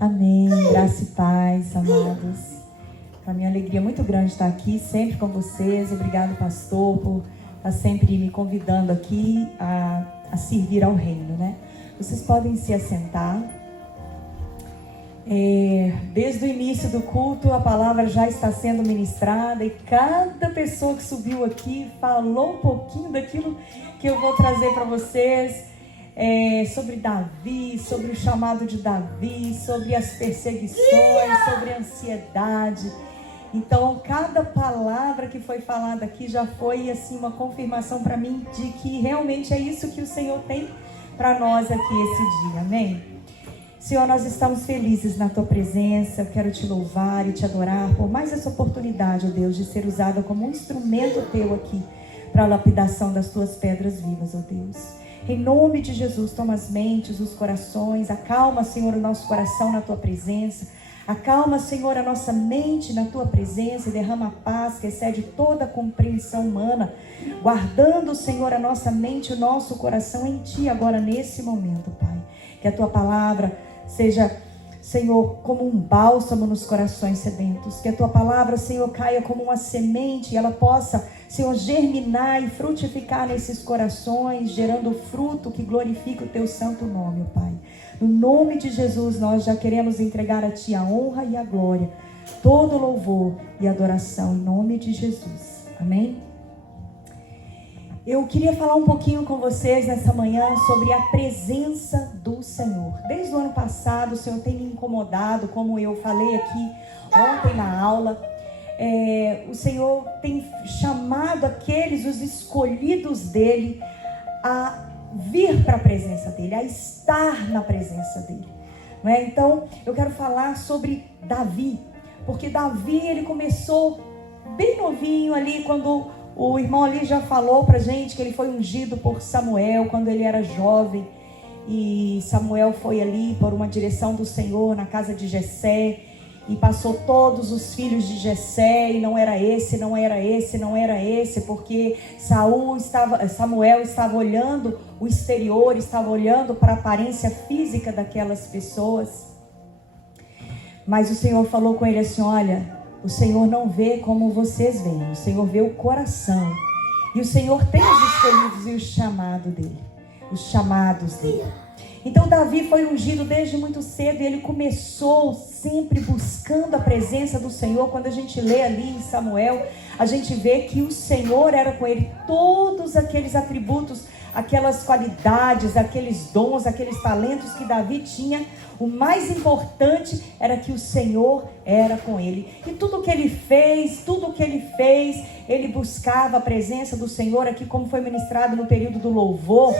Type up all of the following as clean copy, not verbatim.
Amém. Graça e paz, amados. Para mim é uma alegria muito grande estar aqui, sempre com vocês. Obrigado, pastor, por estar sempre me convidando aqui a servir ao reino, né? Vocês podem se assentar. Desde o início do culto, a palavra já está sendo ministrada e cada pessoa que subiu aqui falou um pouquinho daquilo que eu vou trazer para vocês. Sobre Davi, sobre o chamado de Davi, sobre as perseguições, sobre a ansiedade. Então, cada palavra que foi falada aqui já foi assim uma confirmação para mim de que realmente é isso que o Senhor tem para nós aqui esse dia, amém? Senhor, nós estamos felizes na Tua presença. Eu quero Te louvar e Te adorar por mais essa oportunidade, ó Deus, de ser usada como um instrumento Teu aqui para a lapidação das Tuas pedras vivas, ó Deus. Em nome de Jesus, toma as mentes, os corações, acalma, Senhor, o nosso coração na Tua presença. Acalma, Senhor, a nossa mente na Tua presença e derrama a paz que excede toda a compreensão humana, guardando, Senhor, a nossa mente e o nosso coração em Ti agora nesse momento, Pai. Que a Tua palavra seja, Senhor, como um bálsamo nos corações sedentos. Que a Tua palavra, Senhor, caia como uma semente e ela possa, Senhor, germinar e frutificar nesses corações, gerando fruto que glorifique o Teu santo nome, Pai. No nome de Jesus, nós já queremos entregar a Ti a honra e a glória, todo louvor e adoração, em nome de Jesus. Amém? Eu queria falar um pouquinho com vocês nessa manhã sobre a presença do Senhor. Desde o ano passado, o Senhor tem me incomodado, como eu falei aqui ontem na aula. O Senhor tem chamado aqueles, os escolhidos dele, a vir para a presença dele, a estar na presença dele. Não é? Então, eu quero falar sobre Davi, porque Davi, ele começou bem novinho ali, quando o irmão ali já falou pra gente que ele foi ungido por Samuel quando ele era jovem. E Samuel foi ali por uma direção do Senhor na casa de Jessé. E passou todos os filhos de Jessé. E não era esse, não era esse, não era esse. Porque Samuel estava olhando o exterior, estava olhando para a aparência física daquelas pessoas. Mas o Senhor falou com ele assim: olha, o Senhor não vê como vocês veem, o Senhor vê o coração. E o Senhor tem os escolhidos e os chamados dele. Então Davi foi ungido desde muito cedo e ele começou sempre buscando a presença do Senhor. Quando a gente lê ali em Samuel, a gente vê que o Senhor era com ele. Todos aqueles atributos, aquelas qualidades, aqueles dons, aqueles talentos que Davi tinha, o mais importante era que o Senhor era com ele. E tudo que ele fez, ele buscava a presença do Senhor. Aqui, como foi ministrado no período do louvor,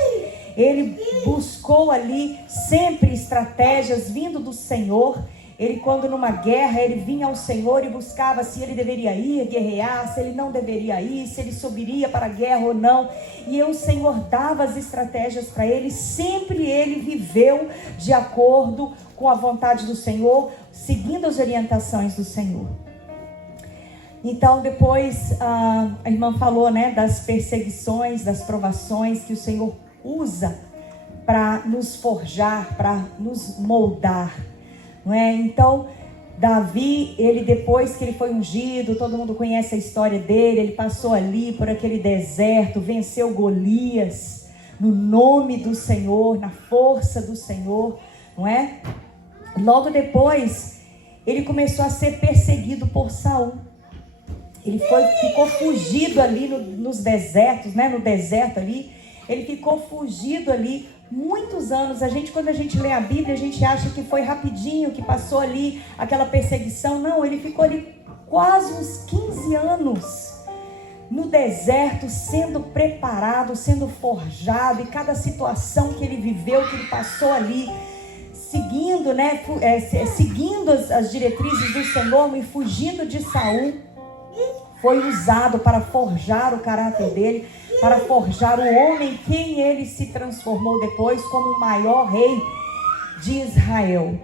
ele buscou ali sempre estratégias vindo do Senhor. Ele, quando numa guerra, ele vinha ao Senhor e buscava se ele deveria ir guerrear, se ele não deveria ir, se ele subiria para a guerra ou não. E o Senhor dava as estratégias para ele. Sempre ele viveu de acordo com a vontade do Senhor, seguindo as orientações do Senhor. Então, depois, a irmã falou, né, das perseguições, das provações que o Senhor usa para nos forjar, para nos moldar. Não é? Então, Davi, ele depois que ele foi ungido, todo mundo conhece a história dele, ele passou ali por aquele deserto, venceu Golias, no nome do Senhor, na força do Senhor, não é? Logo depois, ele começou a ser perseguido por Saul. Ele ficou fugido ali nos desertos, né? No deserto ali, ele ficou fugido ali muitos anos. Quando a gente lê a Bíblia, a gente acha que foi rapidinho, que passou ali aquela perseguição. Não, ele ficou ali quase uns 15 anos no deserto, sendo preparado, sendo forjado. E cada situação que ele viveu, que ele passou ali, seguindo, né, seguindo as diretrizes do Senhor e fugindo de Saul, foi usado para forjar o caráter dele, para forjar o homem quem ele se transformou depois como o maior rei de Israel.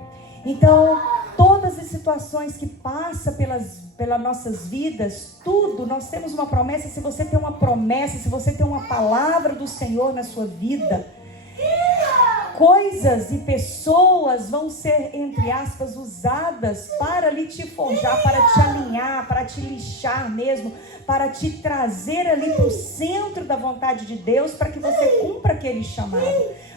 Então, todas as situações que passam pelas nossas vidas, tudo, nós temos uma promessa. Se você tem uma promessa, se você tem uma palavra do Senhor na sua vida, coisas e pessoas vão ser, entre aspas, usadas para ali te forjar, para te alinhar, para te lixar mesmo, para te trazer ali para o centro da vontade de Deus, para que você cumpra aquele chamado.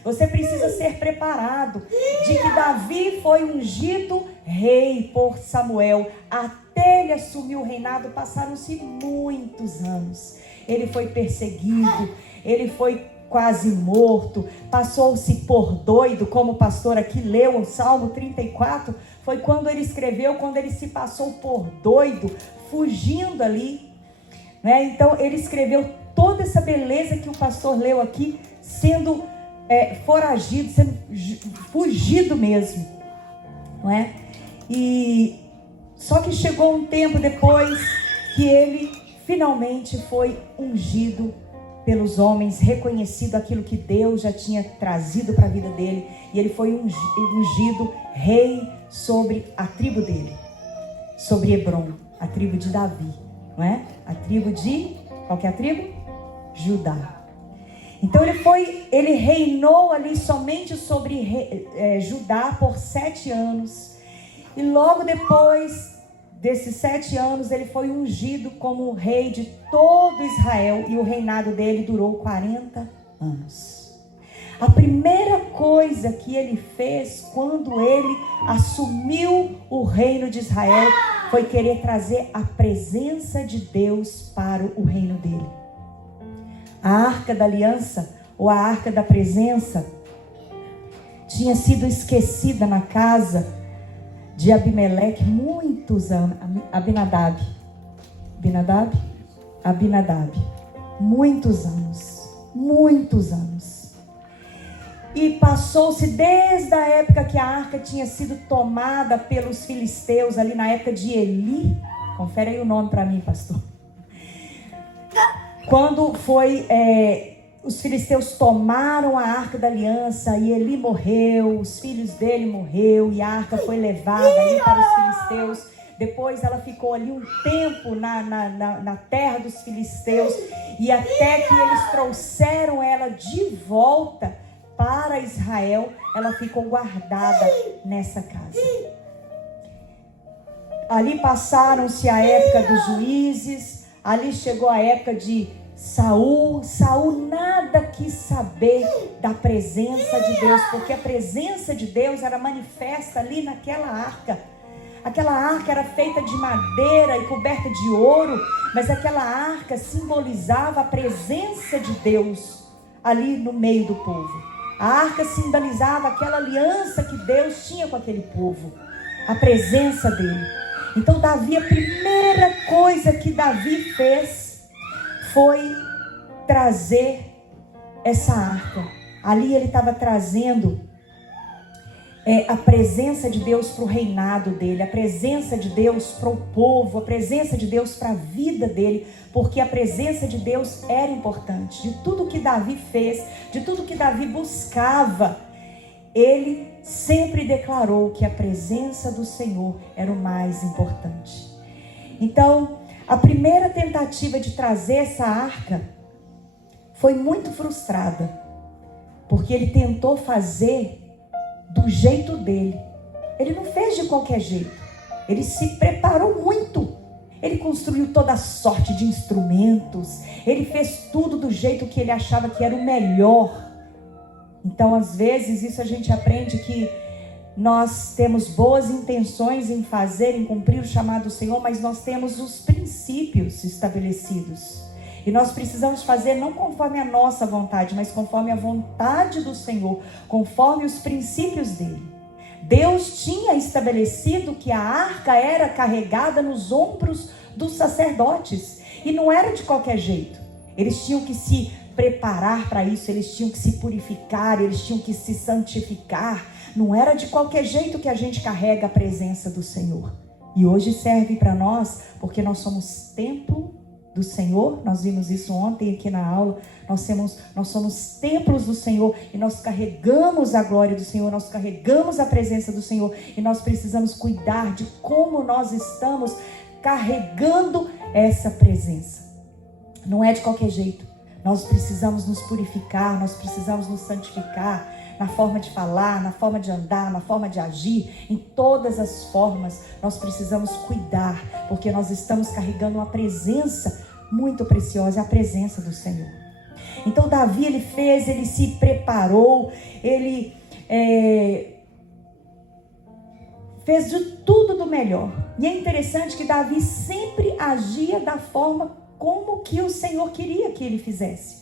Você precisa ser preparado. De que Davi foi ungido rei por Samuel, até ele assumir o reinado, passaram-se muitos anos. Ele foi perseguido, ele foi quase morto, passou-se por doido, como o pastor aqui leu o Salmo 34, foi quando ele escreveu, quando ele se passou por doido, fugindo ali, né? Então ele escreveu toda essa beleza que o pastor leu aqui, sendo foragido, sendo fugido mesmo, não é? E só que chegou um tempo depois que ele finalmente foi ungido pelos homens, reconhecido aquilo que Deus já tinha trazido para a vida dele, e ele foi ungido rei sobre a tribo dele, sobre Hebrom, a tribo de Davi, não é? A tribo de, qual que é a tribo? Judá. Então ele reinou ali somente sobre Judá por 7 anos, e logo depois desses 7 anos, ele foi ungido como rei de todo Israel, e o reinado dele durou 40 anos. A primeira coisa que ele fez quando ele assumiu o reino de Israel foi querer trazer a presença de Deus para o reino dele. A arca da aliança, ou a arca da presença, tinha sido esquecida na casa de Abimeleque muitos anos. Abinadab, muitos anos. E passou-se desde a época que a arca tinha sido tomada pelos filisteus, ali na época de Eli. Confere aí o nome para mim, pastor. Quando foi, os filisteus tomaram a arca da aliança, e Eli morreu, os filhos dele morreram, e a arca foi levada ali para os filisteus. Depois ela ficou ali um tempo na terra dos filisteus, e até que eles trouxeram ela de volta para Israel, ela ficou guardada nessa casa. Ali passaram-se a época dos juízes, ali chegou a época de Saul nada quis saber da presença de Deus, porque a presença de Deus era manifesta ali naquela arca. Aquela arca era feita de madeira e coberta de ouro, mas aquela arca simbolizava a presença de Deus ali no meio do povo. A arca simbolizava aquela aliança que Deus tinha com aquele povo, a presença dele. Então Davi, a primeira coisa que Davi fez foi trazer essa arca. Ali ele estava trazendo a presença de Deus para o reinado dele, a presença de Deus para o povo, a presença de Deus para a vida dele, porque a presença de Deus era importante. De tudo que Davi fez, de tudo que Davi buscava, ele sempre declarou que a presença do Senhor era o mais importante. Então, a primeira tentativa de trazer essa arca foi muito frustrada, porque ele tentou fazer do jeito dele. Ele não fez de qualquer jeito. Ele se preparou muito. Ele construiu toda sorte de instrumentos. Ele fez tudo do jeito que ele achava que era o melhor. Então, às vezes, isso a gente aprende que nós temos boas intenções em fazer, em cumprir o chamado do Senhor, mas nós temos os princípios estabelecidos. E nós precisamos fazer não conforme a nossa vontade, mas conforme a vontade do Senhor, conforme os princípios dele. Deus tinha estabelecido que a arca era carregada nos ombros dos sacerdotes. E não era de qualquer jeito. Eles tinham que se preparar para isso, eles tinham que se purificar, eles tinham que se santificar. Não era de qualquer jeito que a gente carrega a presença do Senhor. E hoje serve para nós, porque nós somos templo do Senhor. Nós vimos isso ontem aqui na aula. Nós somos templos do Senhor, e nós carregamos a glória do Senhor, nós carregamos a presença do Senhor, e nós precisamos cuidar de como nós estamos carregando essa presença. Não é de qualquer jeito. Nós precisamos nos purificar, nós precisamos nos santificar, na forma de falar, na forma de andar, na forma de agir, em todas as formas, nós precisamos cuidar, porque nós estamos carregando uma presença muito preciosa, a presença do Senhor. Então Davi, ele se preparou, ele fez de tudo do melhor. E é interessante que Davi sempre agia da forma como que o Senhor queria que ele fizesse.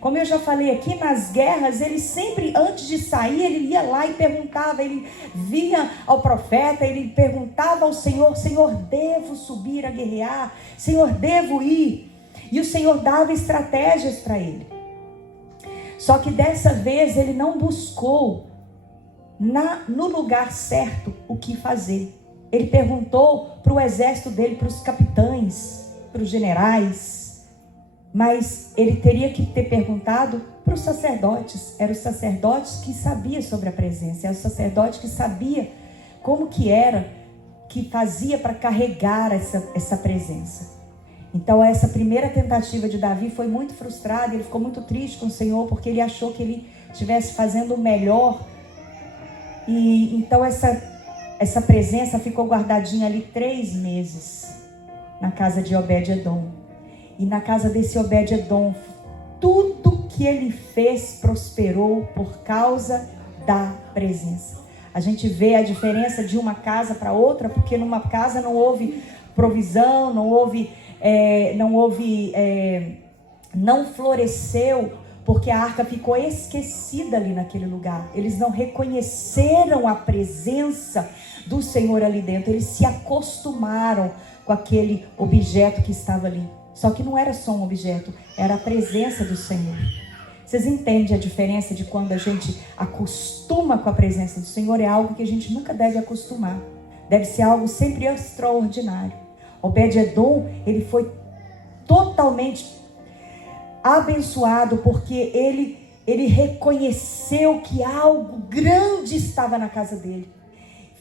Como eu já falei aqui, nas guerras, ele sempre, antes de sair, ele ia lá e perguntava, ele via ao profeta, ele perguntava ao Senhor: Senhor, devo subir a guerrear? Senhor, devo ir? E o Senhor dava estratégias para ele. Só que dessa vez ele não buscou no lugar certo o que fazer. Ele perguntou para o exército dele, para os capitães, para os generais, mas ele teria que ter perguntado para os sacerdotes. Eram os sacerdotes que sabiam sobre a presença, era o sacerdote que sabia como que era, que fazia para carregar essa presença. Então essa primeira tentativa de Davi foi muito frustrada, ele ficou muito triste com o Senhor, porque ele achou que ele estivesse fazendo o melhor. E então essa presença ficou guardadinha ali 3 meses, na casa de Obed-edom. E na casa desse Obed-edom, tudo que ele fez prosperou por causa da presença. A gente vê a diferença de uma casa para outra, porque numa casa não houve provisão, não floresceu, porque a arca ficou esquecida ali naquele lugar. Eles não reconheceram a presença do Senhor ali dentro, eles se acostumaram com aquele objeto que estava ali. Só que não era só um objeto, era a presença do Senhor. Vocês entendem a diferença de quando a gente acostuma com a presença do Senhor? É algo que a gente nunca deve acostumar. Deve ser algo sempre extraordinário. Obed-edom, ele foi totalmente abençoado, porque ele reconheceu que algo grande estava na casa dele.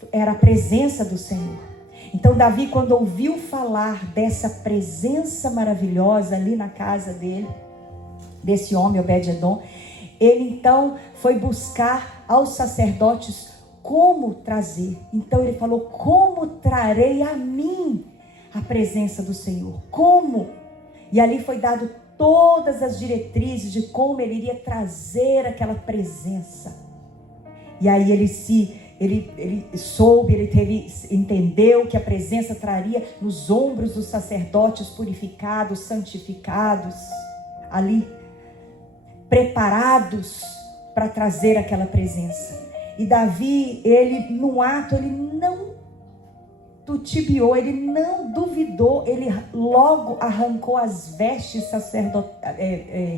Era a presença do Senhor. Então Davi, quando ouviu falar dessa presença maravilhosa ali na casa dele, desse homem Obed-edom, ele então foi buscar aos sacerdotes como trazer. Então ele falou: como trarei a mim a presença do Senhor? Como? E ali foi dado todas as diretrizes de como ele iria trazer aquela presença. E aí ele soube, entendeu que a presença traria nos ombros dos sacerdotes purificados, santificados, ali preparados para trazer aquela presença. E Davi, ele no ato, ele não tutibiou, ele não duvidou, ele logo arrancou as vestes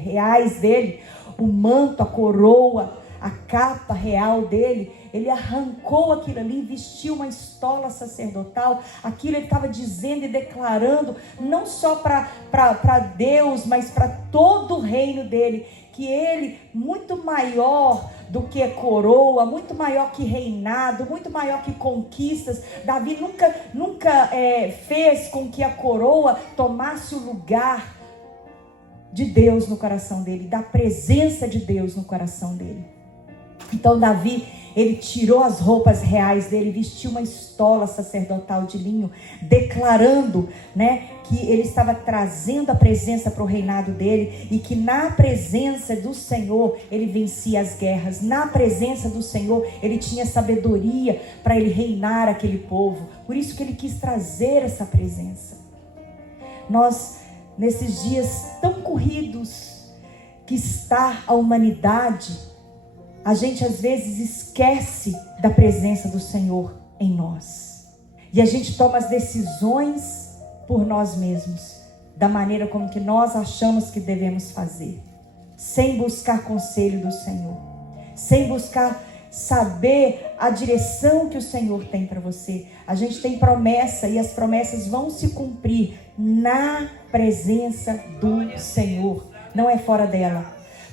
reais dele, o manto, a coroa, a capa real dele. Ele arrancou aquilo ali, vestiu uma estola sacerdotal. Aquilo ele estava dizendo e declarando, não só para Deus, mas para todo o reino dele, que ele, muito maior do que coroa, muito maior que reinado, muito maior que conquistas. Davi nunca fez com que a coroa tomasse o lugar de Deus no coração dele, da presença de Deus no coração dele. Então Davi, ele tirou as roupas reais dele, vestiu uma estola sacerdotal de linho, declarando, que ele estava trazendo a presença para o reinado dele, e que na presença do Senhor ele vencia as guerras. Na presença do Senhor ele tinha sabedoria para ele reinar aquele povo. Por isso que ele quis trazer essa presença. Nós, nesses dias tão corridos que está a humanidade, a gente às vezes esquece da presença do Senhor em nós. E a gente toma as decisões por nós mesmos, da maneira como que nós achamos que devemos fazer, sem buscar conselho do Senhor, sem buscar saber a direção que o Senhor tem para você. A gente tem promessa, e as promessas vão se cumprir na presença do Senhor, não é fora dela.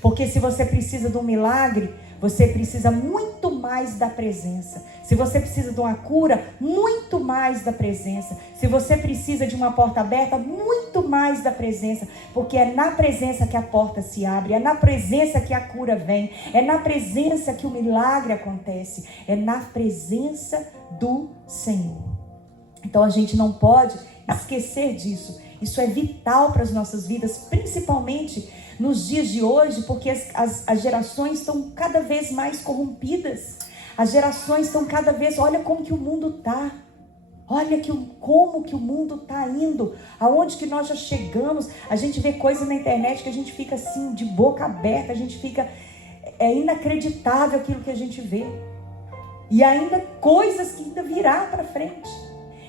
Porque se você precisa de um milagre, você precisa muito mais da presença. Se você precisa de uma cura, muito mais da presença. Se você precisa de uma porta aberta, muito mais da presença. Porque é na presença que a porta se abre, é na presença que a cura vem, é na presença que o milagre acontece, é na presença do Senhor. Então a gente não pode esquecer disso. Isso é vital para as nossas vidas, principalmente nos dias de hoje, porque as gerações estão cada vez mais corrompidas. As gerações estão cada vez... Olha como que o mundo está. Olha como que o mundo está indo. Aonde que nós já chegamos. A gente vê coisas na internet que a gente fica assim, de boca aberta. A gente fica... É inacreditável aquilo que a gente vê. E ainda coisas que ainda virá para frente.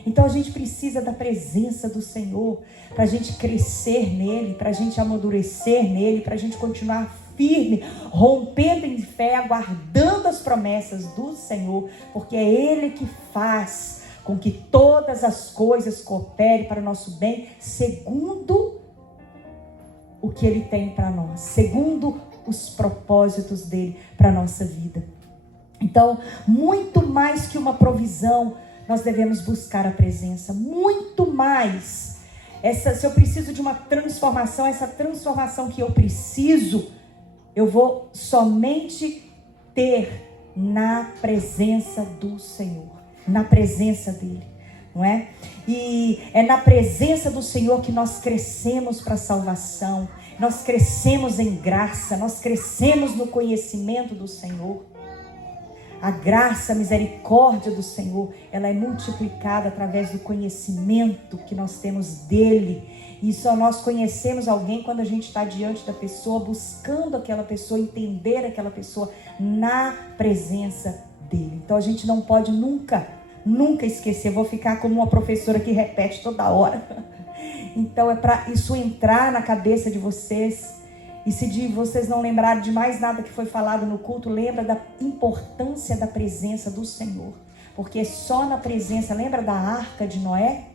Então a gente precisa da presença do Senhor para a gente crescer nele, para a gente amadurecer nele, para a gente continuar firme, rompendo em fé, aguardando as promessas do Senhor, porque é Ele que faz com que todas as coisas cooperem para o nosso bem, segundo o que Ele tem para nós, segundo os propósitos dele para a nossa vida. Então, muito mais que uma provisão, nós devemos buscar a presença, muito mais. Se eu preciso de uma transformação, essa transformação que eu preciso, eu vou somente ter na presença do Senhor, na presença dele, não é? E é na presença do Senhor que nós crescemos para a salvação, nós crescemos em graça, nós crescemos no conhecimento do Senhor. A graça, a misericórdia do Senhor, ela é multiplicada através do conhecimento que nós temos dele. E só nós conhecemos alguém quando a gente está diante da pessoa, buscando aquela pessoa, entender aquela pessoa na presença dele. Então a gente não pode nunca esquecer. Vou ficar como uma professora que repete toda hora. Então é para isso entrar na cabeça de vocês. E se vocês não lembrarem de mais nada que foi falado no culto, lembra da importância da presença do Senhor. Porque só na presença, lembra da arca de Noé?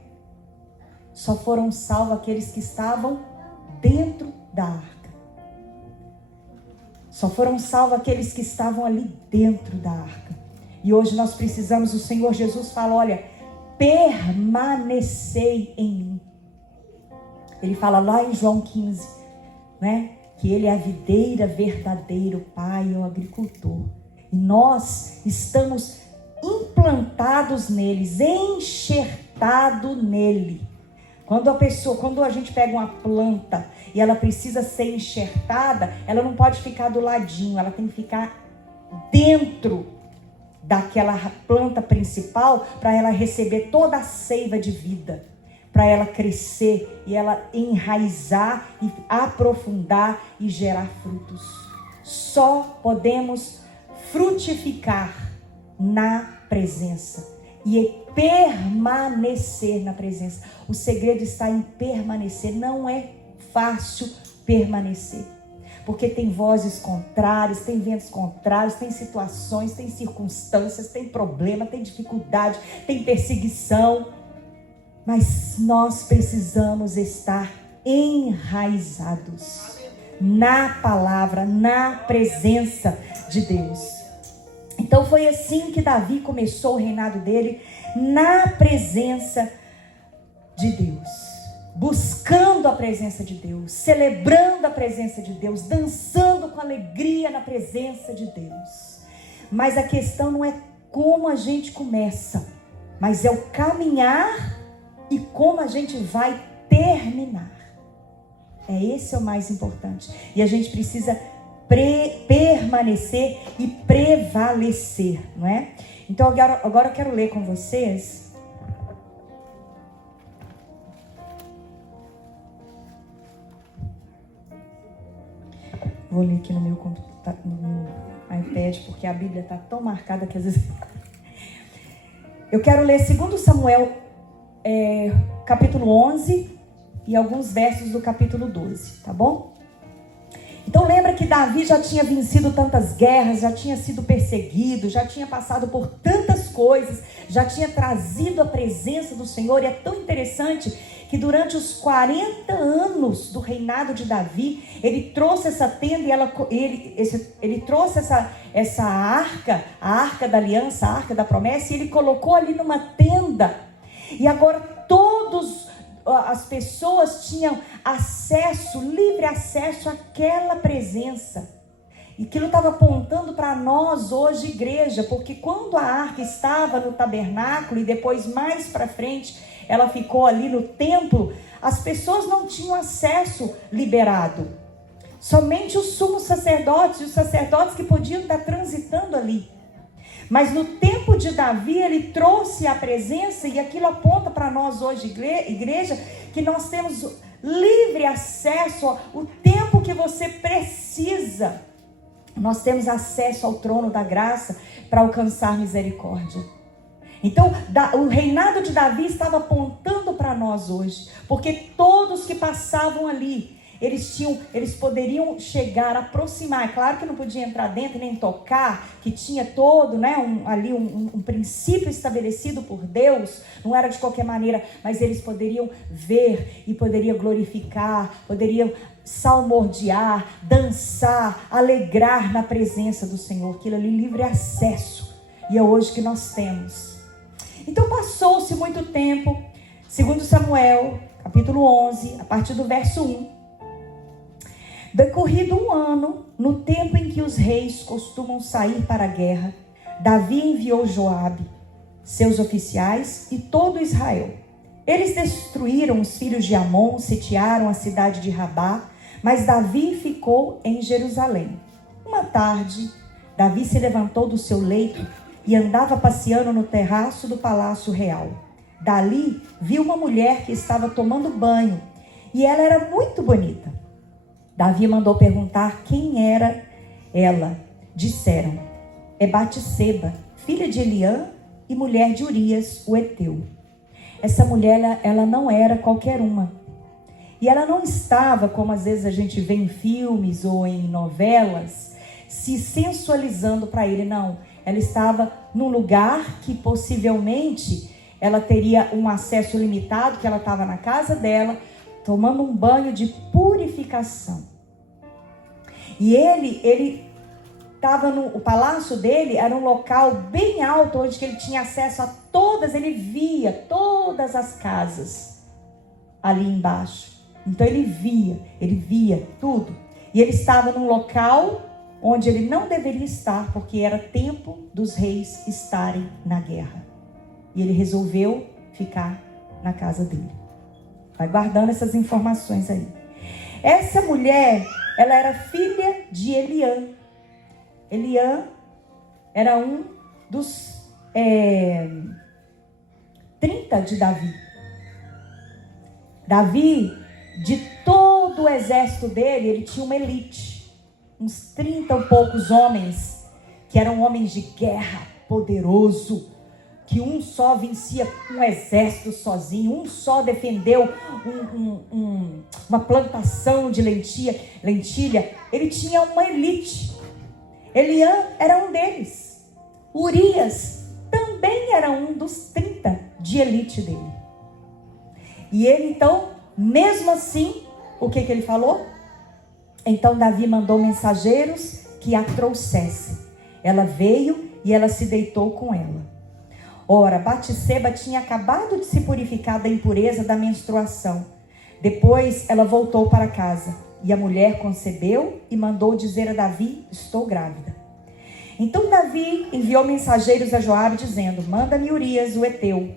Só foram salvos aqueles que estavam dentro da arca. Só foram salvos aqueles que estavam ali dentro da arca. E hoje nós precisamos, o Senhor Jesus fala, olha, permanecei em mim. Ele fala lá em João 15, né? Que ele é a videira verdadeira, o Pai é o agricultor. E nós estamos implantados neles, enxertados nele. Quando a gente pega uma planta e ela precisa ser enxertada, ela não pode ficar do ladinho, ela tem que ficar dentro daquela planta principal para ela receber toda a seiva de vida. Para ela crescer e ela enraizar e aprofundar e gerar frutos. Só podemos frutificar na presença e permanecer na presença. O segredo está em permanecer. Não é fácil permanecer, porque tem vozes contrárias, tem ventos contrários, tem situações, tem circunstâncias, tem problema, tem dificuldade, tem perseguição. Mas nós precisamos estar enraizados na palavra, na presença de Deus. Então foi assim que Davi começou o reinado dele, na presença de Deus. Buscando a presença de Deus, celebrando a presença de Deus, dançando com alegria na presença de Deus. Mas a questão não é como a gente começa, mas é o caminhar e como a gente vai terminar. Esse é o mais importante. E a gente precisa permanecer e prevalecer, não é? Então agora eu quero ler com vocês. Vou ler aqui no meu computador, no iPad, porque a Bíblia está tão marcada que às vezes... Eu quero ler 2 Samuel, capítulo 11 e alguns versos do capítulo 12, tá bom? Então lembra que Davi já tinha vencido tantas guerras, já tinha sido perseguido, já tinha passado por tantas coisas, já tinha trazido a presença do Senhor. E é tão interessante que durante os 40 anos do reinado de Davi, ele trouxe essa tenda e ele trouxe essa arca, a arca da aliança, a arca da promessa, e ele colocou ali numa tenda. E agora as pessoas tinham acesso, livre acesso àquela presença. E aquilo estava apontando para nós hoje, igreja, porque quando a arca estava no tabernáculo e depois mais para frente ela ficou ali no templo, as pessoas não tinham acesso liberado. Somente os sumos sacerdotes e os sacerdotes que podiam estar transitando ali. Mas no tempo de Davi, ele trouxe a presença, e aquilo aponta para nós hoje, igreja, que nós temos livre acesso ao tempo que você precisa. Nós temos acesso ao trono da graça para alcançar misericórdia. Então, o reinado de Davi estava apontando para nós hoje, porque todos que passavam ali, eles poderiam chegar, aproximar. É claro que não podia entrar dentro nem tocar, que tinha todo, né, um princípio estabelecido por Deus, não era de qualquer maneira, mas eles poderiam ver e poderiam glorificar, poderiam salmodiar, dançar, alegrar na presença do Senhor. Aquilo ali, livre acesso, e é hoje que nós temos. Então passou-se muito tempo, segundo Samuel, capítulo 11, a partir do verso 1. Decorrido um ano, no tempo em que os reis costumam sair para a guerra, Davi enviou Joabe, seus oficiais e todo Israel. Eles destruíram os filhos de Amon, sitiaram a cidade de Rabá, mas Davi ficou em Jerusalém. Uma tarde, Davi se levantou do seu leito e andava passeando no terraço do palácio real. Dali, viu uma mulher que estava tomando banho, e ela era muito bonita. Davi mandou perguntar quem era ela. Disseram: é Batseba, filha de Eliã e mulher de Urias, o heteu. Essa mulher, ela não era qualquer uma. E ela não estava, como às vezes a gente vê em filmes ou em novelas, se sensualizando para ele, não. Ela estava num lugar que possivelmente ela teria um acesso limitado, que ela estava na casa dela, tomando um banho de purificação. E ele estava o palácio dele era um local bem alto, onde que ele tinha acesso a todas, ele via todas as casas ali embaixo. Então ele via tudo. E ele estava num local onde ele não deveria estar, porque era tempo dos reis estarem na guerra. E ele resolveu ficar na casa dele. Vai guardando essas informações aí. Essa mulher, ela era filha de Eliã. Eliã era um dos 30 de Davi. Davi, de todo o exército dele, ele tinha uma elite. Uns 30 e poucos homens, que eram homens de guerra, poderoso, que um só vencia um exército sozinho, um só defendeu uma plantação de lentilha. Ele tinha uma elite. Eliã era um deles. Urias também era um dos 30 de elite dele. E ele então, mesmo assim, o que ele falou? Então Davi mandou mensageiros que a trouxessem. Ela veio e ela se deitou com ela. Ora, Batseba tinha acabado de se purificar da impureza da menstruação. Depois ela voltou para casa. E a mulher concebeu e mandou dizer a Davi: estou grávida. Então Davi enviou mensageiros a Joabe dizendo: manda-me Urias, o heteu.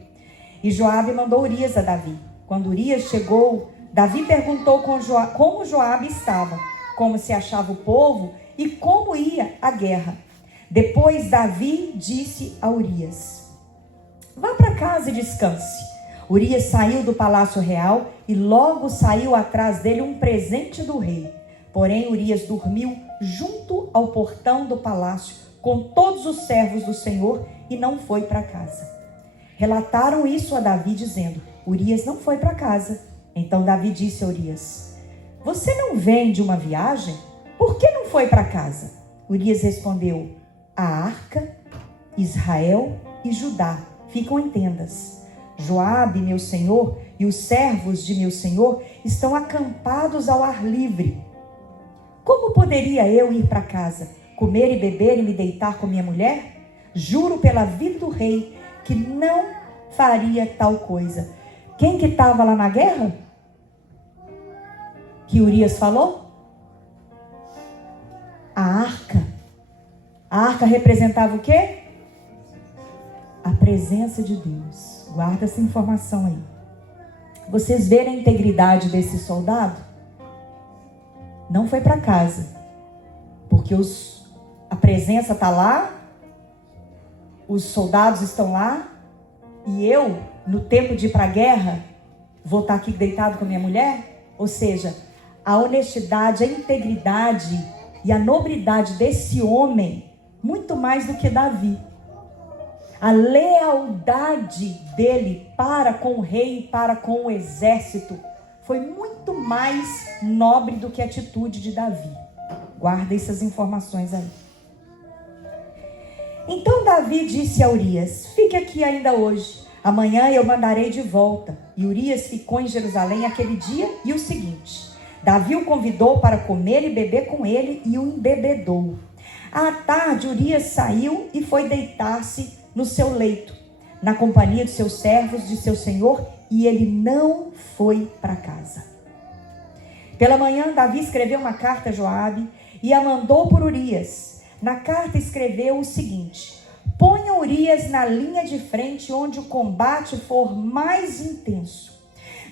E Joabe mandou Urias a Davi. Quando Urias chegou, Davi perguntou como Joabe estava, como se achava o povo e como ia a guerra. Depois Davi disse a Urias: vá para casa e descanse. Urias saiu do palácio real e logo saiu atrás dele um presente do rei. Porém Urias dormiu junto ao portão do palácio com todos os servos do Senhor e não foi para casa. Relataram isso a Davi dizendo: Urias não foi para casa. Então Davi disse a Urias: você não vem de uma viagem? Por que não foi para casa? Urias respondeu: a arca, Israel e Judá ficam em tendas. Joabe, meu senhor, e os servos de meu senhor estão acampados ao ar livre. Como poderia eu ir para casa, comer e beber e me deitar com minha mulher? Juro pela vida do rei que não faria tal coisa. Quem que estava lá na guerra? Que Urias falou? A arca. A arca representava o quê? A presença de Deus. Guarda essa informação aí. Vocês verem a integridade desse soldado? Não foi para casa. Porque a presença está lá. Os soldados estão lá. E eu, no tempo de ir para a guerra, vou estar aqui deitado com a minha mulher? Ou seja, a honestidade, a integridade e a nobridade desse homem, muito mais do que Davi. A lealdade dele para com o rei e para com o exército foi muito mais nobre do que a atitude de Davi. Guarda essas informações aí. Então Davi disse a Urias: fique aqui ainda hoje, amanhã eu mandarei de volta. E Urias ficou em Jerusalém aquele dia e o seguinte: Davi o convidou para comer e beber com ele e o embebedou. À tarde Urias saiu e foi deitar-se no seu leito, na companhia de seus servos, de seu senhor, e ele não foi para casa. Pela manhã Davi escreveu uma carta a Joabe e a mandou por Urias. Na carta escreveu o seguinte: ponha Urias na linha de frente onde o combate for mais intenso.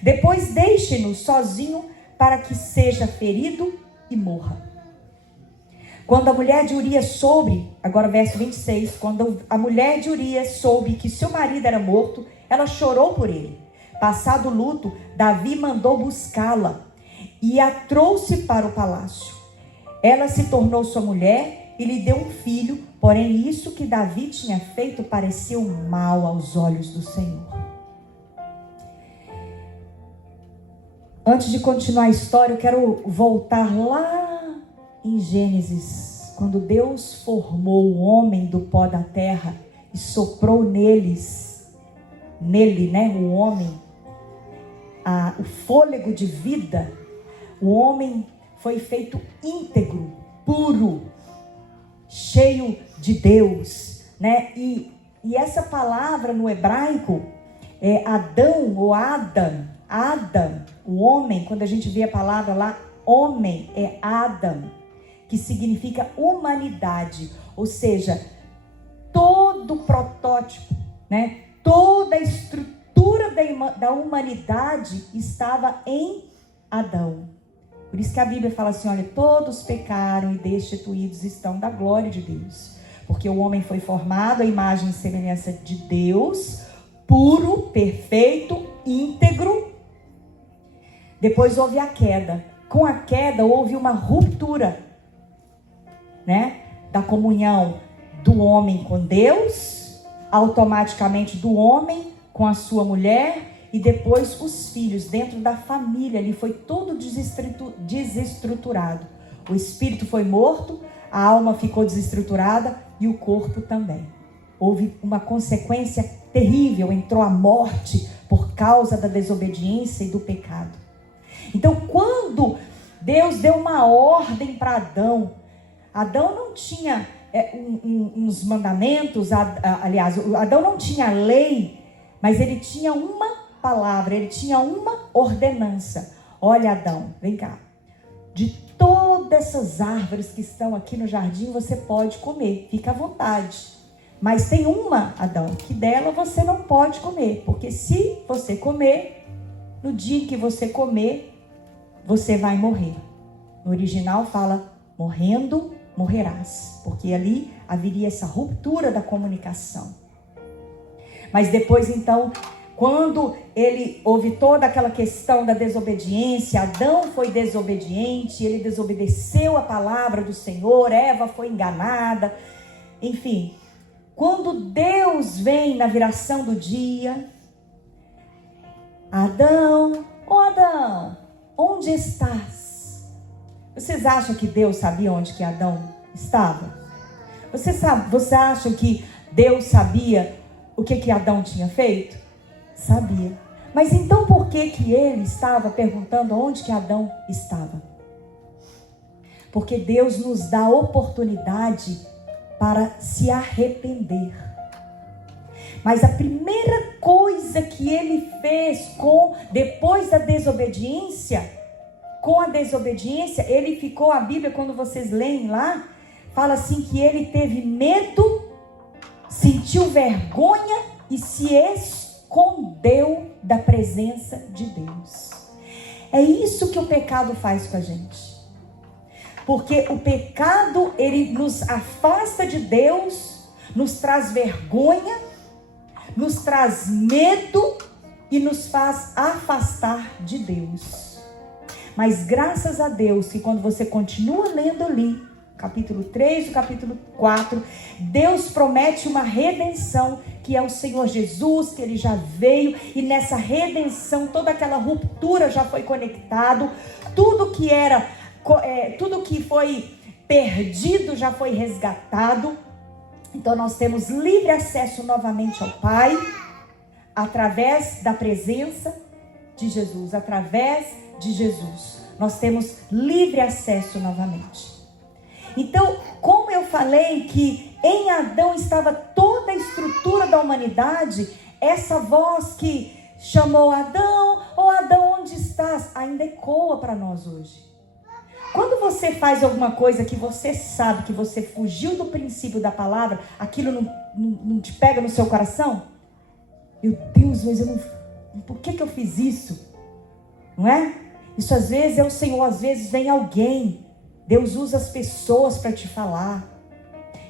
Depois deixe-no sozinho para que seja ferido e morra. Quando a mulher de Urias soube, agora verso 26, quando a mulher de Urias soube que seu marido era morto, ela chorou por ele. Passado o luto, Davi mandou buscá-la e a trouxe para o palácio. Ela se tornou sua mulher e lhe deu um filho, porém isso que Davi tinha feito pareceu mal aos olhos do Senhor. Antes de continuar a história, eu quero voltar lá em Gênesis, quando Deus formou o homem do pó da terra e soprou nele, o homem, o fôlego de vida. O homem foi feito íntegro, puro, cheio de Deus, né? E essa palavra no hebraico é Adão ou Adam, o homem. Quando a gente vê a palavra lá, homem, é Adam, que significa humanidade, ou seja, todo o protótipo, né? Toda a estrutura da humanidade estava em Adão. Por isso que a Bíblia fala assim, olha, todos pecaram e destituídos estão da glória de Deus. Porque o homem foi formado à imagem e semelhança de Deus, puro, perfeito, íntegro. Depois houve a queda. Com a queda houve uma ruptura, né, da comunhão do homem com Deus, automaticamente do homem com a sua mulher, e depois os filhos dentro da família. Ali foi todo desestruturado. O espírito foi morto, a alma ficou desestruturada e o corpo também. Houve uma consequência terrível, entrou a morte por causa da desobediência e do pecado. Então, quando Deus deu uma ordem para Adão, Adão não tinha uns mandamentos, aliás, Adão não tinha lei, mas ele tinha uma palavra, ele tinha uma ordenança. Olha, Adão, vem cá. De todas essas árvores que estão aqui no jardim, você pode comer, fica à vontade. Mas tem uma, Adão, que dela você não pode comer, porque se você comer, no dia que você comer, você vai morrer. No original fala, morrendo, morrerás. Porque ali haveria essa ruptura da comunicação. Mas depois, então, quando houve toda aquela questão da desobediência, Adão foi desobediente, ele desobedeceu a palavra do Senhor, Eva foi enganada, enfim. Quando Deus vem na viração do dia, Adão, Adão, onde estás? Vocês acham que Deus sabia onde que Adão estava? Você acha que Deus sabia o que Adão tinha feito? Sabia. Mas então por que ele estava perguntando onde que Adão estava? Porque Deus nos dá oportunidade para se arrepender. Mas a primeira coisa que ele fez depois da desobediência, ele ficou, a Bíblia, quando vocês leem lá, fala assim que ele teve medo, sentiu vergonha e se escondeu da presença de Deus. É isso que o pecado faz com a gente. Porque o pecado, ele nos afasta de Deus, nos traz vergonha, nos traz medo e nos faz afastar de Deus. Mas graças a Deus que quando você continua lendo ali, capítulo 3 e capítulo 4, Deus promete uma redenção, que é o Senhor Jesus, que ele já veio, e nessa redenção, toda aquela ruptura já foi conectado, tudo que foi perdido já foi resgatado. Então nós temos livre acesso novamente ao Pai, através da presença de Jesus, através de Jesus. Nós temos livre acesso novamente. Então, como eu falei que em Adão estava toda a estrutura da humanidade, essa voz que chamou Adão, Adão, onde estás? Ainda ecoa para nós hoje. Quando você faz alguma coisa que você sabe que você fugiu do princípio da palavra, aquilo não te pega no seu coração? Meu Deus, mas por que eu fiz isso? Não é? Isso às vezes é o Senhor, às vezes vem alguém. Deus usa as pessoas para te falar.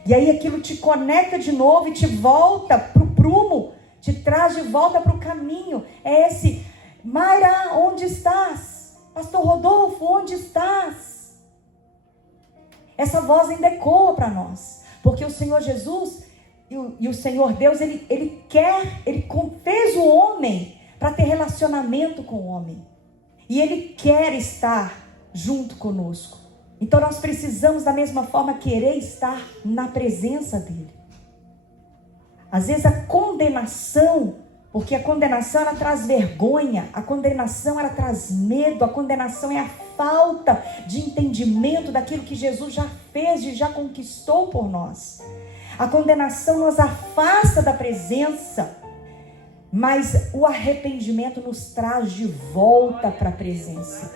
E aí aquilo te conecta de novo e te volta para o prumo, te traz de volta para o caminho. É esse, Mayra, onde estás? Pastor Rodolfo, onde estás? Essa voz ainda ecoa para nós. Porque o Senhor Jesus e o Senhor Deus, ele fez o homem para ter relacionamento com o homem. E ele quer estar junto conosco. Então nós precisamos da mesma forma querer estar na presença dele. Às vezes a condenação, porque a condenação ela traz vergonha, a condenação ela traz medo, a condenação é a falta de entendimento daquilo que Jesus já fez e já conquistou por nós. A condenação nos afasta da presença, mas o arrependimento nos traz de volta para a presença.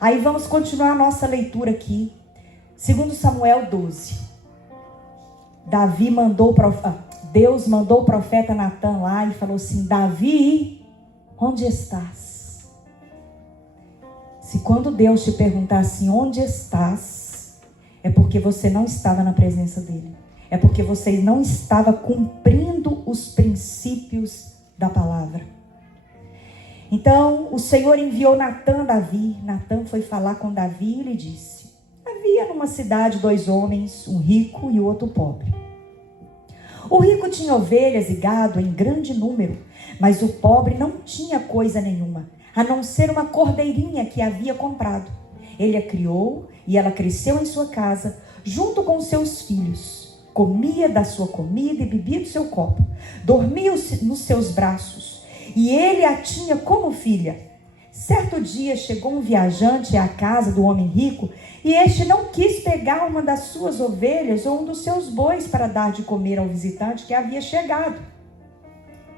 Aí vamos continuar a nossa leitura aqui. 2 Samuel 12. Deus mandou o profeta Natan lá e falou assim: Davi, onde estás? Se quando Deus te perguntar assim, onde estás? É porque você não estava na presença dele. É porque você não estava cumprindo os princípios da palavra. Então, o Senhor enviou Natan a Davi. Natan foi falar com Davi e lhe disse: havia numa cidade 2 homens, um rico e o outro pobre. O rico tinha ovelhas e gado em grande número, mas o pobre não tinha coisa nenhuma, a não ser uma cordeirinha que havia comprado. Ele a criou e ela cresceu em sua casa, junto com seus filhos. Comia da sua comida e bebia do seu copo. Dormia nos seus braços. E ele a tinha como filha. Certo dia chegou um viajante à casa do homem rico, e este não quis pegar uma das suas ovelhas ou um dos seus bois para dar de comer ao visitante que havia chegado.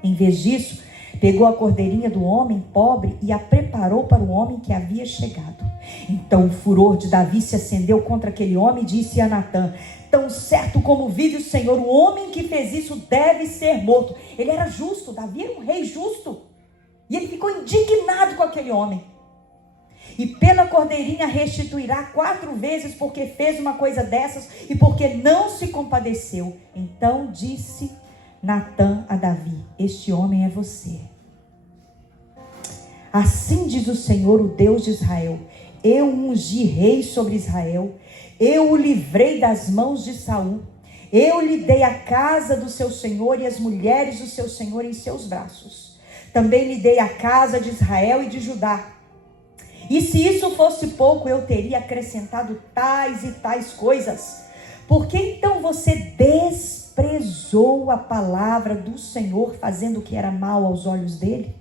Em vez disso, pegou a cordeirinha do homem pobre e a preparou para o homem que havia chegado. Então o furor de Davi se acendeu contra aquele homem e disse a Natan: tão certo como vive o Senhor, o homem que fez isso deve ser morto. Ele era justo, Davi era um rei justo. E ele ficou indignado com aquele homem. E pela cordeirinha restituirá 4 vezes, porque fez uma coisa dessas e porque não se compadeceu. Então disse Natan a Davi: este homem é você. Assim diz o Senhor, o Deus de Israel: eu ungi rei sobre Israel, eu o livrei das mãos de Saul, eu lhe dei a casa do seu senhor e as mulheres do seu senhor em seus braços. Também lhe dei a casa de Israel e de Judá. E se isso fosse pouco, eu teria acrescentado tais e tais coisas. Por que então você despreza desprezou a palavra do Senhor, fazendo o que era mal aos olhos dele?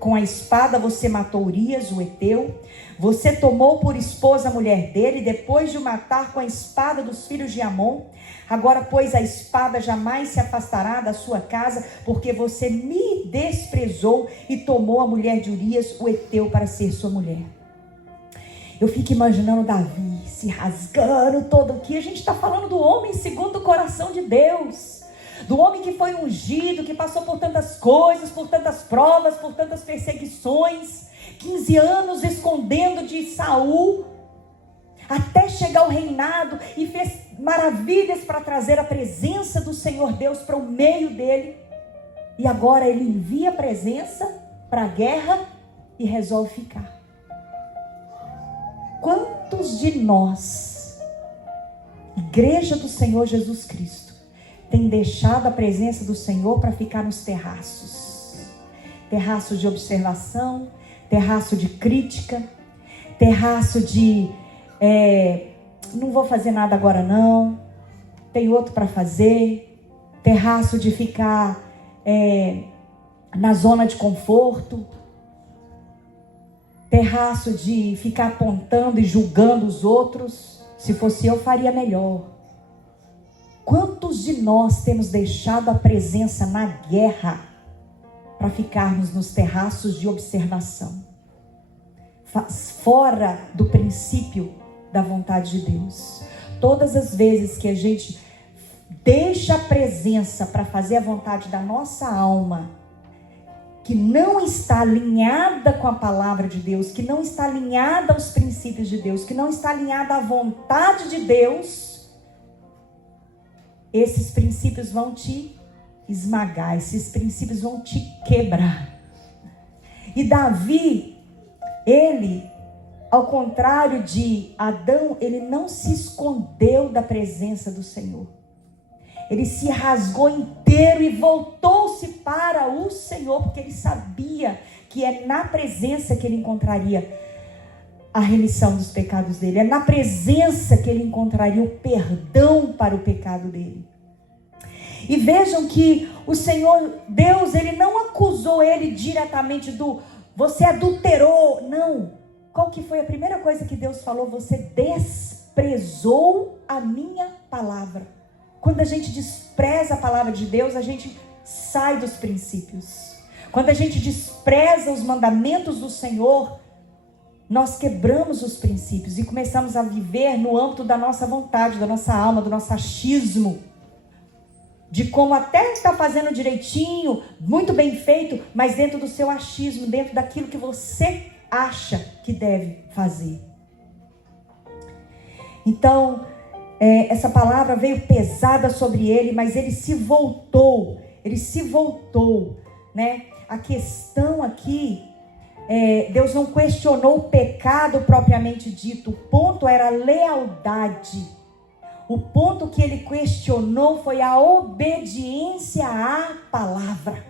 Com a espada você matou Urias, o heteu. Você tomou por esposa a mulher dele, depois de o matar com a espada dos filhos de Amon. Agora, pois, a espada jamais se afastará da sua casa, porque você me desprezou e tomou a mulher de Urias, o heteu, para ser sua mulher. Eu fico imaginando Davi se rasgando todo aqui. A gente está falando do homem segundo o coração de Deus. Do homem que foi ungido, que passou por tantas coisas, por tantas provas, por tantas perseguições. 15 anos escondendo de Saul, até chegar ao reinado, e fez maravilhas para trazer a presença do Senhor Deus para o meio dele. E agora ele envia a presença para a guerra e resolve ficar. Quantos de nós, Igreja do Senhor Jesus Cristo, tem deixado a presença do Senhor para ficar nos terraços? Terraço de observação, terraço de crítica, terraço de não vou fazer nada agora não, tem outro para fazer, terraço de ficar na zona de conforto, terraço de ficar apontando e julgando os outros. Se fosse eu, faria melhor. Quantos de nós temos deixado a presença na guerra para ficarmos nos terraços de observação, fora do princípio da vontade de Deus? Todas as vezes que a gente deixa a presença para fazer a vontade da nossa alma, que não está alinhada com a palavra de Deus, que não está alinhada aos princípios de Deus, que não está alinhada à vontade de Deus, esses princípios vão te esmagar, esses princípios vão te quebrar. E Davi, ele, ao contrário de Adão, ele não se escondeu da presença do Senhor. Ele se rasgou inteiro e voltou-se para o Senhor, porque ele sabia que é na presença que ele encontraria a remissão dos pecados dele. É na presença que ele encontraria o perdão para o pecado dele. E vejam que o Senhor Deus, ele não acusou ele diretamente do você adulterou. Não. Qual que foi a primeira coisa que Deus falou? Você desprezou a minha palavra. Quando a gente despreza a palavra de Deus, a gente sai dos princípios. Quando a gente despreza os mandamentos do Senhor, nós quebramos os princípios e começamos a viver no âmbito da nossa vontade, da nossa alma, do nosso achismo. De como até está fazendo direitinho, muito bem feito, mas dentro do seu achismo, dentro daquilo que você acha que deve fazer. Então, essa palavra veio pesada sobre ele, mas ele se voltou, né? A questão aqui, Deus não questionou o pecado propriamente dito, o ponto era a lealdade. O ponto que ele questionou foi a obediência à palavra.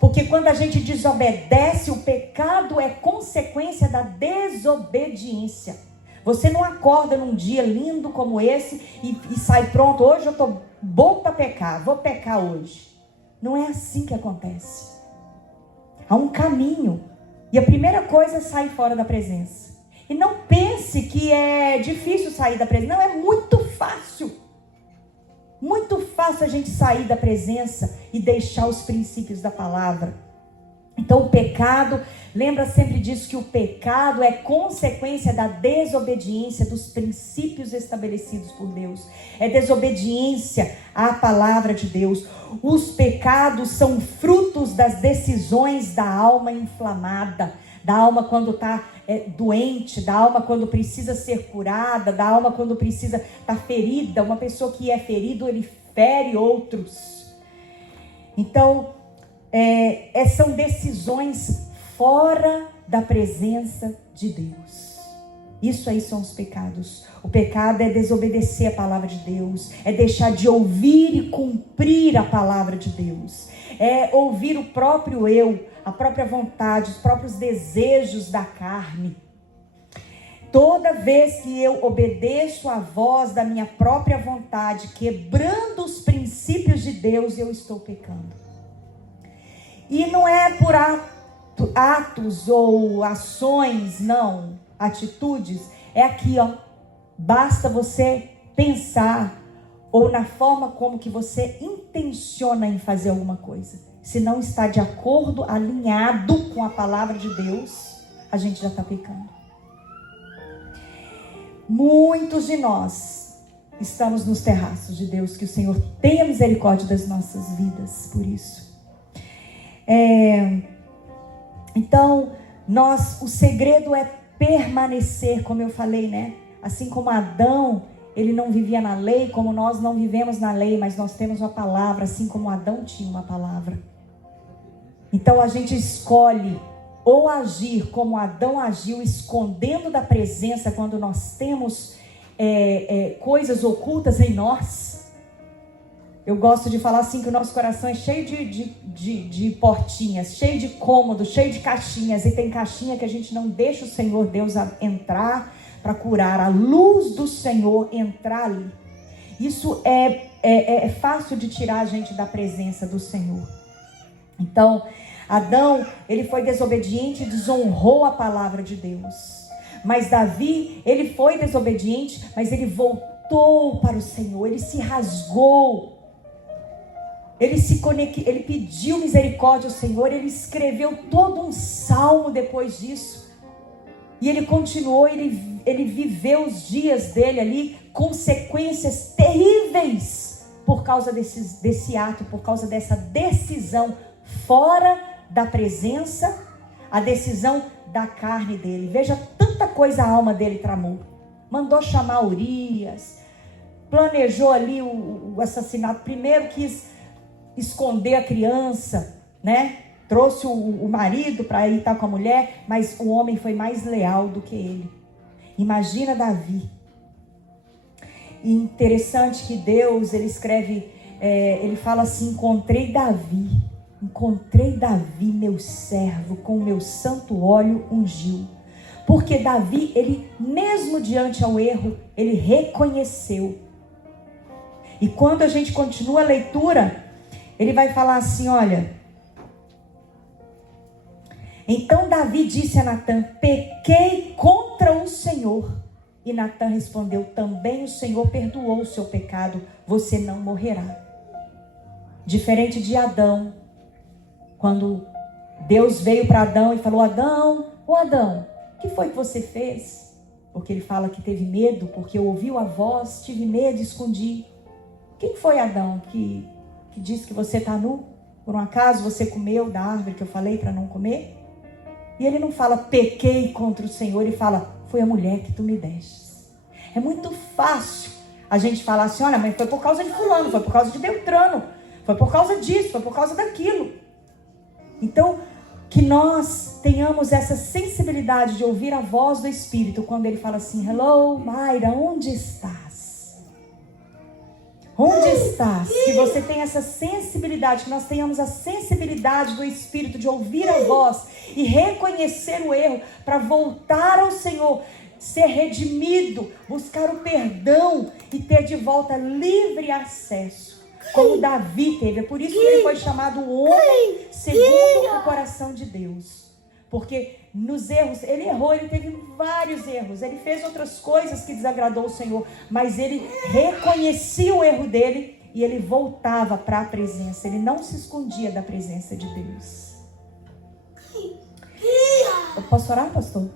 Porque quando a gente desobedece, o pecado é consequência da desobediência. Você não acorda num dia lindo como esse e sai pronto, hoje eu estou bom para pecar, vou pecar hoje. Não é assim que acontece. Há um caminho. E a primeira coisa é sair fora da presença. E não pense que é difícil sair da presença. Não, é muito fácil. Muito fácil a gente sair da presença e deixar os princípios da palavra. Então o pecado, lembra sempre disso, que o pecado é consequência da desobediência dos princípios estabelecidos por Deus. É desobediência à palavra de Deus. Os pecados são frutos das decisões da alma inflamada, da alma quando está doente, da alma quando precisa ser curada, da alma quando precisa estar ferida. Uma pessoa que é ferido, ele fere outros. Então, são decisões fora da presença de Deus. Isso aí são os pecados. O pecado é desobedecer a palavra de Deus, é deixar de ouvir e cumprir a palavra de Deus, é ouvir o próprio eu, a própria vontade, os próprios desejos da carne. Toda vez que eu obedeço à voz da minha própria vontade, quebrando os princípios de Deus, eu estou pecando. E não é por atos ou ações, não, atitudes. É aqui, ó. Basta você pensar, ou na forma como que você intenciona em fazer alguma coisa. Se não está de acordo, alinhado com a palavra de Deus, a gente já está pecando. Muitos de nós estamos nos terraços de Deus, que o Senhor tenha misericórdia das nossas vidas, por isso. Então, o segredo é permanecer, como eu falei, né? Assim como Adão, ele não vivia na lei, como nós não vivemos na lei, mas nós temos uma palavra, assim como Adão tinha uma palavra. Então a gente escolhe ou agir como Adão agiu, escondendo da presença quando nós temos coisas ocultas em nós. Eu gosto de falar assim que o nosso coração é cheio de portinhas, cheio de cômodos, cheio de caixinhas. E tem caixinha que a gente não deixa o Senhor Deus entrar para curar, a luz do Senhor entrar ali. Isso é fácil de tirar a gente da presença do Senhor. Então, Adão, ele foi desobediente e desonrou a palavra de Deus. Mas Davi, ele foi desobediente, mas ele voltou para o Senhor, ele se rasgou. Ele pediu misericórdia ao Senhor, ele escreveu todo um salmo depois disso. E ele continuou, ele viveu os dias dele ali, consequências terríveis, por causa desse ato, por causa dessa decisão fora da presença, a decisão da carne dele. Veja tanta coisa a alma dele tramou. Mandou chamar Urias, planejou ali o assassinato. Primeiro quis esconder a criança, né? Trouxe o marido para ir estar com a mulher, mas o homem foi mais leal do que ele. Imagina Davi. E interessante que Deus, ele escreve, ele fala assim: encontrei Davi, meu servo, com o meu santo óleo ungiu. Porque Davi, ele mesmo diante ao erro, ele reconheceu. E quando a gente continua a leitura, ele vai falar assim, olha: então Davi disse a Natã: pequei contra o Senhor. E Natã respondeu: também o Senhor perdoou o seu pecado, você não morrerá. Diferente de Adão, quando Deus veio para Adão e falou: Adão, o que foi que você fez? Porque ele fala que teve medo, porque ouviu a voz, tive medo e escondi. Quem foi Adão que disse que você está nu? Por um acaso você comeu da árvore que eu falei para não comer? E ele não fala pequei contra o Senhor, ele fala: foi a mulher que tu me deste. É muito fácil a gente falar assim: olha, mas foi por causa de fulano, foi por causa de Beltrano, foi por causa disso, foi por causa daquilo. Então, que nós tenhamos essa sensibilidade de ouvir a voz do Espírito quando ele fala assim: hello, Mayra, onde estás? Onde estás? Que você tenha essa sensibilidade, que nós tenhamos a sensibilidade do Espírito de ouvir a voz e reconhecer o erro para voltar ao Senhor, ser redimido, buscar o perdão e ter de volta livre acesso, como Davi teve. É por isso que ele foi chamado o homem segundo o coração de Deus. Porque nos erros, ele errou, ele teve vários erros, ele fez outras coisas que desagradou o Senhor, mas ele reconhecia o erro dele e ele voltava para a presença, ele não se escondia da presença de Deus. Eu posso orar, pastor?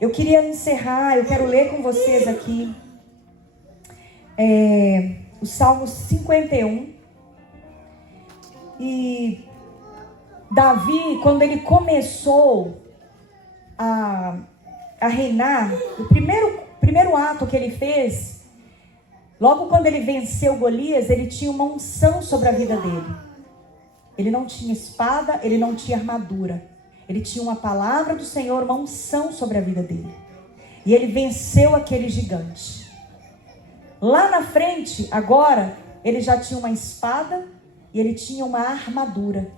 Eu queria encerrar, eu quero ler com vocês aqui o Salmo 51. E Davi, quando ele começou a reinar, o primeiro ato que ele fez, logo quando ele venceu Golias, ele tinha uma unção sobre a vida dele. Ele não tinha espada, ele não tinha armadura. Ele tinha uma palavra do Senhor, uma unção sobre a vida dele. E ele venceu aquele gigante. Lá na frente, agora, ele já tinha uma espada e ele tinha uma armadura.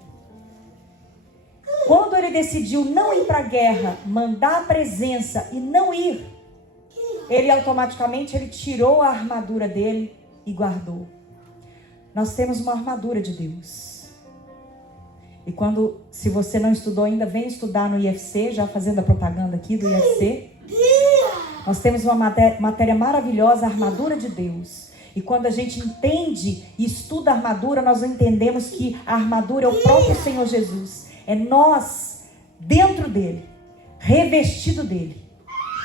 Quando ele decidiu não ir para a guerra, mandar a presença e não ir, ele automaticamente tirou a armadura dele e guardou. Nós temos uma armadura de Deus. E se você não estudou ainda, vem estudar no IFC, já fazendo a propaganda aqui do IFC. Nós temos uma matéria maravilhosa, a armadura de Deus. E quando a gente entende e estuda a armadura, nós entendemos que a armadura é o próprio Senhor Jesus. É nós dentro dele, revestido dele.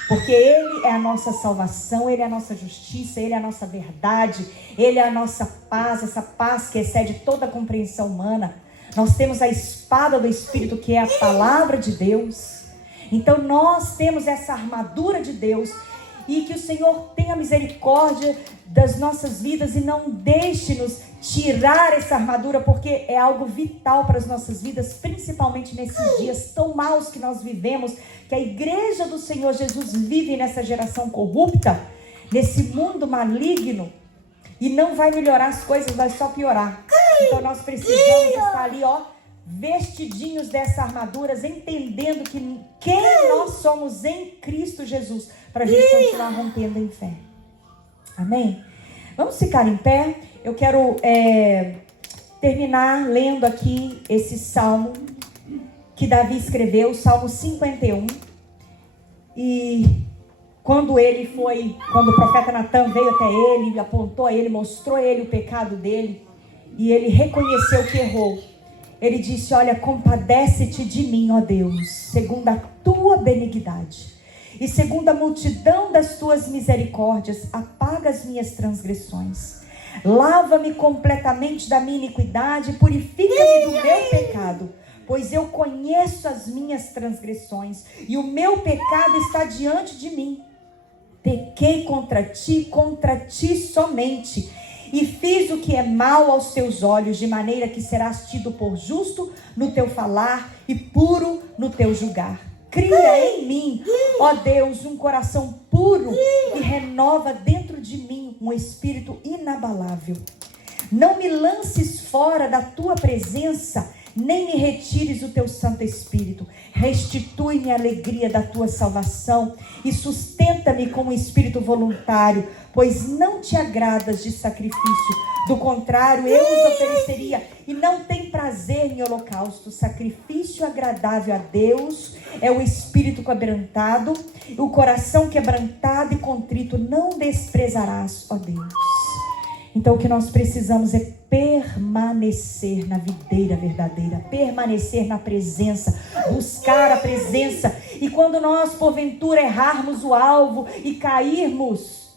Porque Ele é a nossa salvação, Ele é a nossa justiça, Ele é a nossa verdade, Ele é a nossa paz, essa paz que excede toda a compreensão humana. Nós temos a espada do Espírito, que é a palavra de Deus. Então nós temos essa armadura de Deus. E que o Senhor tenha misericórdia das nossas vidas e não deixe-nos tirar essa armadura, porque é algo vital para as nossas vidas, principalmente nesses dias tão maus que nós vivemos, que a igreja do Senhor Jesus vive nessa geração corrupta, nesse mundo maligno, e não vai melhorar as coisas, vai só piorar. Então nós precisamos estar ali, vestidinhos dessa armadura, entendendo que quem nós somos em Cristo Jesus, para a gente continuar rompendo em fé. Amém? Vamos ficar em pé. Eu quero terminar lendo aqui esse salmo que Davi escreveu, o Salmo 51. E quando o profeta Natan veio até ele, apontou a ele, mostrou a ele o pecado dele, e ele reconheceu que errou. Ele disse: olha, compadece-te de mim, ó Deus, segundo a tua benignidade. E segundo a multidão das tuas misericórdias, apaga as minhas transgressões. Lava-me completamente da minha iniquidade, purifica-me do meu pecado. Pois eu conheço as minhas transgressões, e o meu pecado está diante de mim. Pequei contra ti somente, e fiz o que é mal aos teus olhos, de maneira que serás tido por justo no teu falar e puro no teu julgar. Cria em mim, ó Deus, um coração puro e renova dentro de mim um espírito inabalável. Não me lances fora da tua presença, nem me retires o teu Santo Espírito. Restitui-me a alegria da tua salvação e sustenta-me com um espírito voluntário, pois não te agradas de sacrifício. Do contrário, eu os ofereceria, e não tem prazer em holocausto. Sacrifício agradável a Deus é o espírito quebrantado, o coração quebrantado e contrito não desprezarás, ó Deus. Então o que nós precisamos é permanecer na videira verdadeira, permanecer na presença, buscar a presença. E quando nós porventura errarmos o alvo e cairmos,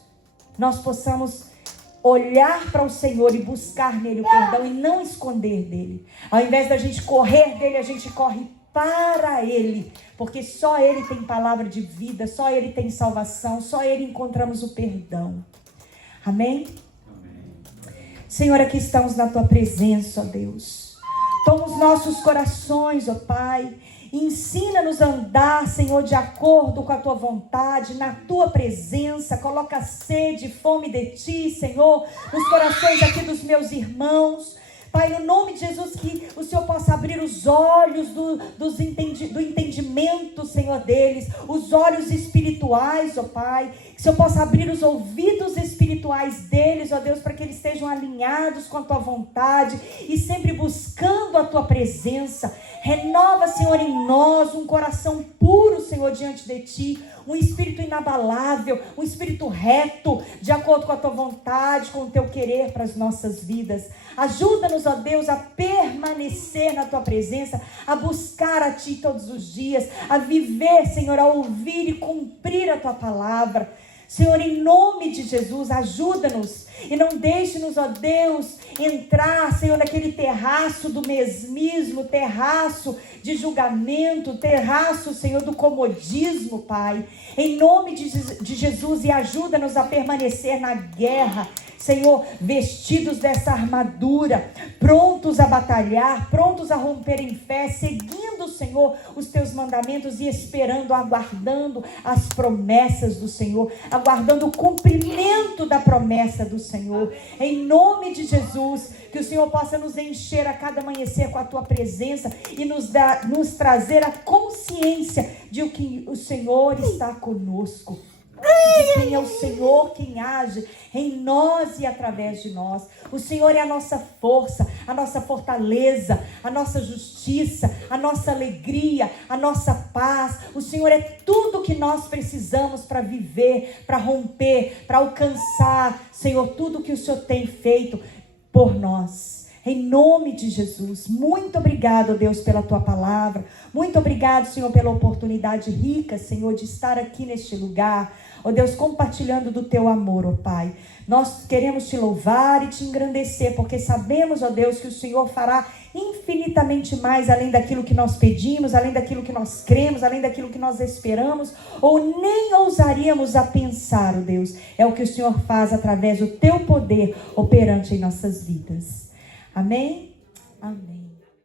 nós possamos olhar para o Senhor e buscar nele o perdão e não esconder dele. Ao invés da gente correr dele, a gente corre para ele, porque só ele tem palavra de vida, só ele tem salvação, só ele encontramos o perdão. Amém? Senhor, aqui estamos na tua presença, ó Deus. Toma os nossos corações, ó Pai. Ensina-nos a andar, Senhor, de acordo com a tua vontade, na tua presença. Coloca sede e fome de ti, Senhor, nos corações aqui dos meus irmãos. Pai, no nome de Jesus, que o Senhor possa abrir os olhos do entendimento, Senhor, deles, os olhos espirituais, ó Pai, que o Senhor possa abrir os ouvidos espirituais deles, ó Deus, para que eles estejam alinhados com a tua vontade e sempre buscando a tua presença. Renova, Senhor, em nós um coração puro, Senhor, diante de ti, um espírito inabalável, um espírito reto, de acordo com a tua vontade, com o teu querer para as nossas vidas. Ajuda-nos, ó Deus, a permanecer na tua presença, a buscar a ti todos os dias, a viver, Senhor, a ouvir e cumprir a tua palavra. Senhor, em nome de Jesus, ajuda-nos e não deixe-nos, ó Deus, entrar, Senhor, naquele terraço do mesmismo, terraço de julgamento, terraço, Senhor, do comodismo, Pai. Em nome de Jesus, e ajuda-nos a permanecer na guerra, Senhor, vestidos dessa armadura, prontos a batalhar, prontos a romper em fé, seguindo, Senhor, os teus mandamentos e esperando, aguardando as promessas do Senhor, aguardando o cumprimento da promessa do Senhor. Em nome de Jesus, Jesus. Que o Senhor possa nos encher a cada amanhecer com a tua presença e nos trazer a consciência de que o Senhor está conosco. De quem é o Senhor quem age em nós e através de nós. O Senhor é a nossa força, a nossa fortaleza, a nossa justiça, a nossa alegria, a nossa paz. O Senhor é tudo que nós precisamos para viver, para romper, para alcançar, Senhor, tudo que o Senhor tem feito por nós. Em nome de Jesus, muito obrigado, Deus, pela tua palavra. Muito obrigado, Senhor, pela oportunidade rica, Senhor, de estar aqui neste lugar. Ó Deus, compartilhando do teu amor, ó Pai. Nós queremos te louvar e te engrandecer, porque sabemos, ó Deus, que o Senhor fará infinitamente mais além daquilo que nós pedimos, além daquilo que nós cremos, além daquilo que nós esperamos, ou nem ousaríamos a pensar, ó Deus. É o que o Senhor faz através do teu poder operante em nossas vidas. Amém? Amém.